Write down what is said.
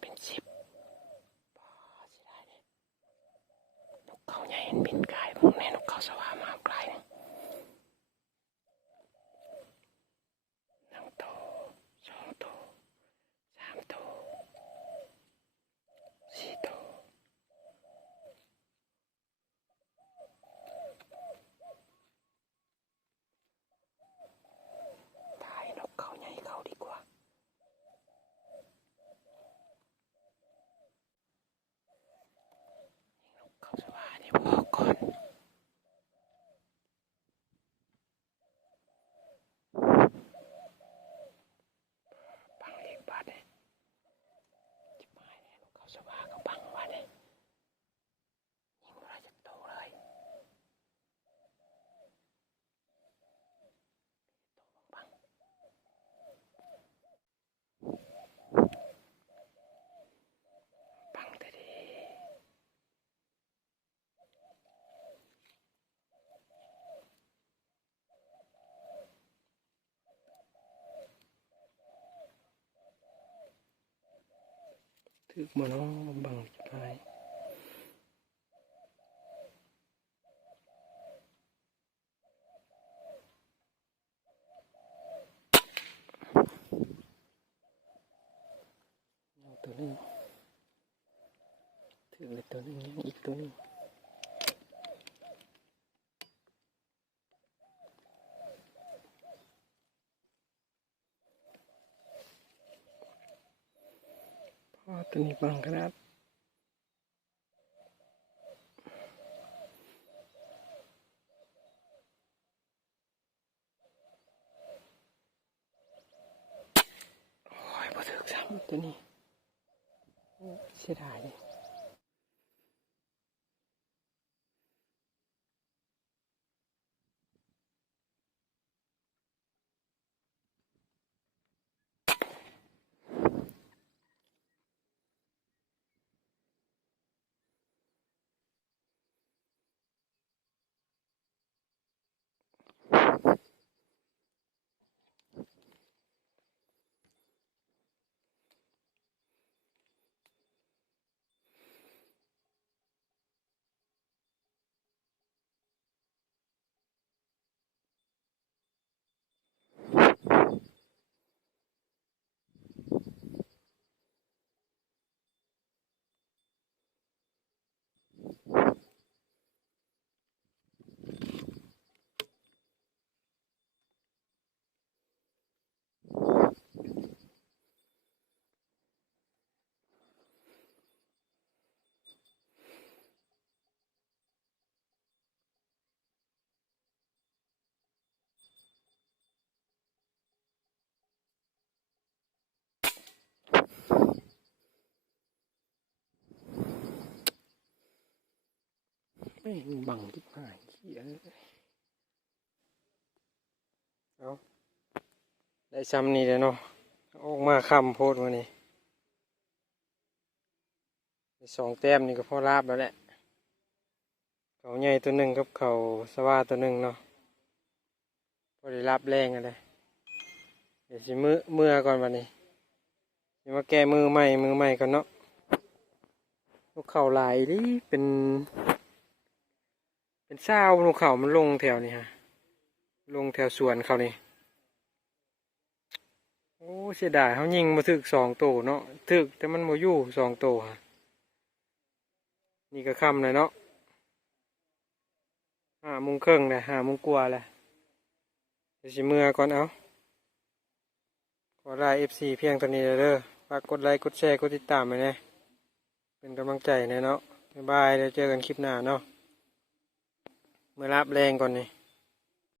เป็น10พอสิได้เด้นกเขาใหญ่บินไกลพวกแน่นกเขาสว่างมาไกล1 ตัว 2 ตัว 3 ตัว 4 ตัวถ่ายนกเขาใหญ่เขาดีกว่าเขาสว่างนี่พอก่อนบังเล็กบาดเลยจิบหายเลยนกเขาสว่างก็บังบาดเลยยิงเราจะโตเลยบังบังแต่ดีถึกมาเนาะบังจิบหายตัวนึงถึกเลยตัวนึงยังอีกตัวนึงตัวนี้บังขนาดโอ้ยพอถึกซ้ำตัวนี้เสียดายเลยไม่บังจิบหายขี้เอาได้ซ้ำนี่เลยเนาะออกมาคำโพดวันนี้2 แต้มนี่ก็พอราบแล้วแหละเขาใหญ่ตัวหนึ่งกับเขาสว่าตัวหนึ่งเนาะพอได้รับแรงอะไรเดี๋ยวสิมือก่อนวันนี้จะมาแก้มือใหม่ก่อนเนาะนกเขาลายนี่เป็นเศร้านกเขามันลงแถวนี้ฮะลงแถวสวนเขานี่โอ้เสียดายเขายิงมาถึก2 ตัวเนาะถึกแต่มันโมยู่2 ตัวฮะนี่ก็ค่ำเลยเนาะ5 โมงครึ่งเลย5 โมงกว่าเลยเดี๋ยวสิเมื่อก่อนเอาขอไลน์ FC เพียงตอนนี้เลยเด้อฝากกดไลค์กดแชร์กดติดตามไปนะเป็นกำลังใจนะเนาะบ๊ายบายเดี๋ยวเจอกันคลิปหน้าเนาะเมื่อรับแรงก่อนนี่